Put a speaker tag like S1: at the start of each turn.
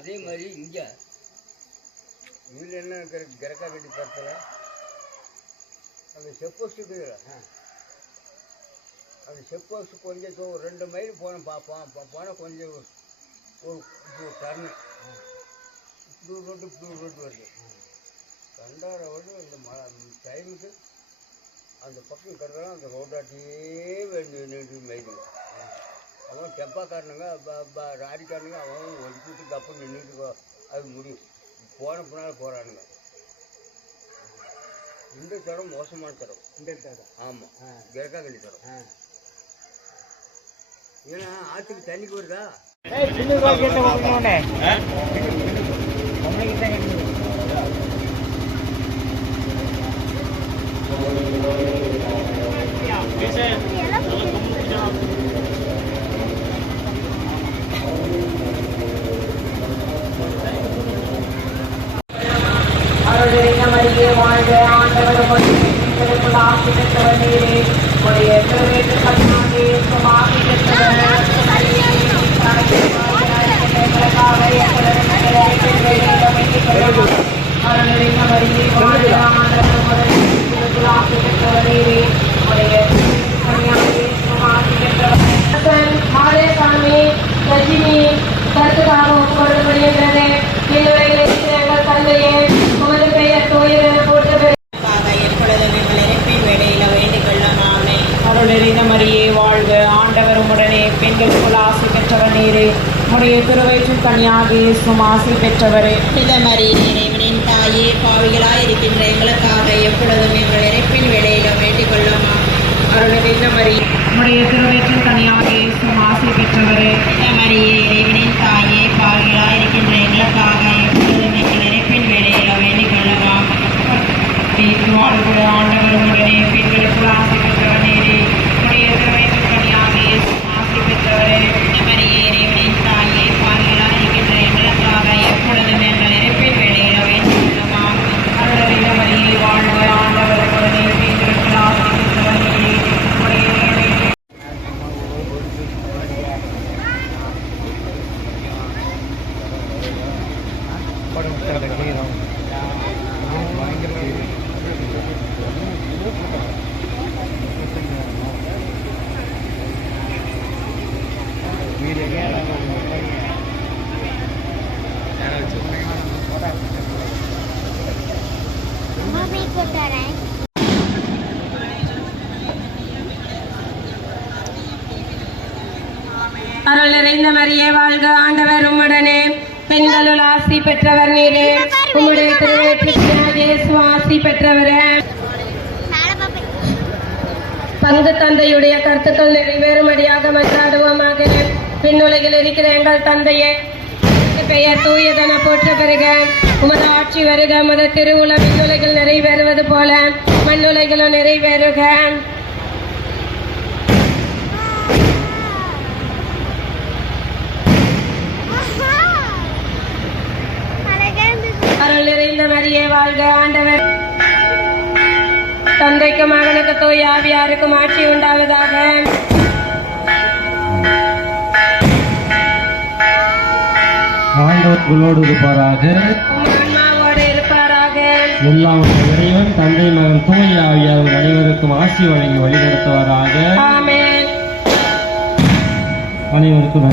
S1: அதே மாதிரி இங்கே இதில் என்ன இருக்கிற கிரக்கா கட்டி படத்தில் அந்த செப்போஸ்ட் ஆ. அந்த செப்போஸ்ட் கொஞ்சம் ஒரு ரெண்டு மைல் போன பார்ப்போம் போனால் கொஞ்சம் ஒரு டர்னு இப்படி ரோட்டு இப்படி ரோட்டு வருது. கண்டார வந்து இந்த ம டைமுக்கு அந்த பக்கம் கிடக்கலாம் அந்த ரோட்டாட்டியே வேண்டி நின்று மைதுங்க அவன் ப- ராடிக்காரனுங்க அவன் ஒதுக்கிட்டு கப்பு நின்றுட்டு அது முடியும் போன பின்னால் போகிறானுங்க இந்த தரம் மோசமான தரம்
S2: இந்த தரம்
S1: ஆமாம்
S2: ஆ.
S1: கிரக்காகளி தரம்
S2: ஆ.
S1: ஏன்னா ஆற்றுக்கு தண்ணிக்கு வருதா?
S2: ஏய் சின்ன பாக்கெட்ட
S3: வாழ்க ஆண்டவர் ஆசி பெற்றவர் நீரே உடைய திருவேற்று ஆசி பெற்றவர் அவருடைய மரியே வாழ்க ஆண்டவர் உங்களுக்குள் ஆசி பெற்றவர் நீரே உடைய கன்னியாகி ஆசி பெற்றவர் மாதே சாமி ரஜினி கருத்துக்காக ஒப்புக்கொள்ளப்படுகின்றது நிலுவையில் இருக்கிற எங்கள் தந்தையே உமது பெயர் தூயர் என போற்று
S4: எப்பொழுதும் எங்கள் இறப்பின் வேலையில வேண்டிக் கொள்ளலாமே
S3: அருளறிந்த மரியே வாழ்க ஆண்டவர் உடனே பெண்களுக்குள் ஆசை நீரே உடைய திருவயிற்றில் கனியாக இயேசும் ஆசை பெற்றவரே.
S4: புனித மரியே இறைவனின் தாயே பாவிகளாய் இருக்கின்ற எங்களுக்காக எப்பொழுதும் எங்கள் இறப்பின் வேலையில வேண்டிக் கொள்ளலாமே
S3: அருளறிந்த மரியே உடைய திருவயிற்றில் கனியாக இயேசும் ஆசை பெற்றவரே.
S4: புனித மரியே இறைவனின் தாயே பாவிகளாய் இருக்கின்ற எங்களுக்காக எப்பொழுதும் எங்கள் இறப்பின் வேலையில வேண்டிக் கொள்ளலாம்
S3: வாழ்க ஆண்டவர் உடனே பெண்களுக்குள் ஆசை பெற்றவர் நீரே உடைய திருவயிற்றில் கனியாக இயேசும் ஆசை பெற்றவரே.
S4: புனித மரியே இறைவனின் தாயே பாவிகளாய் இருக்கின்ற எங்களுக்காக எப்பொழுதும் எங்கள் இறப்பின் வேலையில வேண்டிக் கொள்ளலாம்
S3: அருளறிந்த மரியே வாழ்க ஆண்டவர் உடனே பெண்களுக்குள் ஆசை பெற்றவர் நீரே உடைய திருவயிற்றில்
S2: படம் கிடைக்கிறோம்
S3: அருள் நிறைந்த மரியே வாழ்க ஆண்டவர் உம்முடனே. பெண்களுள் ஆசி பெற்றவர் நீரே. உம்முடைய திருவேற்று ஆசி பெற்றவரே. பங்கு தந்தையுடைய கருத்துக்கள் நிறைவேறும்படியாக மன்றாடுவோமாக. விண்ணுலகில் இருக்கிற எங்கள் தந்தையே பெயர் தூயதென போற்ற பெறுக. உமது ஆட்சி வருக உமது திருவுல விண்ணுலகில் நிறைவேறுவது போல மண்ணுலகிலும் நிறைவேறுக. நிறைந்த மரியே வாழ்க ஆண்டவர். தந்தைக்கு மகனுக்கு தூய் ஆவியாருக்கும் ஆட்சி உண்டாவதாக.
S5: ஆண்டவர் உங்களோடு இருப்பாராக. எல்லாம் இறைவன் தந்தை மகன் தூய ஆவியார் அனைவருக்கும் ஆசி வழங்கி வழிநடத்துவாராக. அனைவருக்கும்